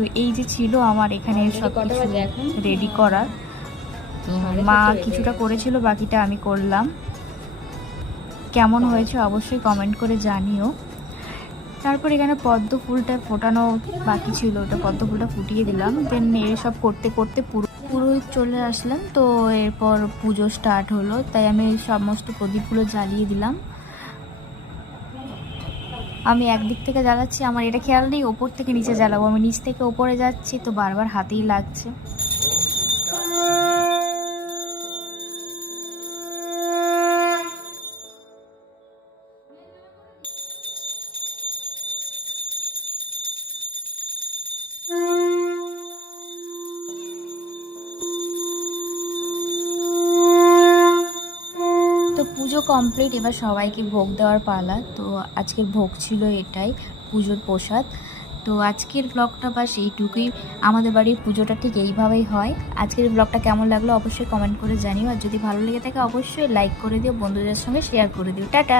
তো এই যে ছিল আমার এখানে সব কিছু রেডি করার, তো মা কিছুটা করেছিল, বাকিটা আমি করলাম। কেমন হয়েছে অবশ্যই কমেন্ট করে জানিও। তারপর এখানে পদ্ম ফুলটা ফোটানো বাকি ছিল, ওটা পদ্ম ফুলটা ফুটিয়ে দিলাম। দেন এসব করতে করতে পুরোহিত চলে আসলাম। তো এরপর পুজো স্টার্ট হলো, তাই আমি সমস্ত প্রদীপগুলো জ্বালিয়ে দিলাম। আমি একদিক থেকে জ্বালাচ্ছি, আমার এটা খেয়াল নেই ওপর থেকে নিচে জ্বালাবো, আমি নিচ থেকে ওপরে যাচ্ছি, তো বারবার হাতেই লাগছে। তো পুজো কমপ্লিট, এবার সবাইকে ভোগ দেওয়ার পালা। তো আজকের ভোগ ছিল এটাই, পুজোর প্রসাদ। তো আজকের ব্লগটা বাস এইটুকুই। আমাদের বাড়ির পুজোটা ঠিক এইভাবেই হয়। আজকের ব্লগটা কেমন লাগলো অবশ্যই কমেন্ট করে জানিও, আর যদি ভালো লেগে থাকে অবশ্যই লাইক করে দিও, বন্ধুদের সঙ্গে শেয়ার করে দিও। টাটা।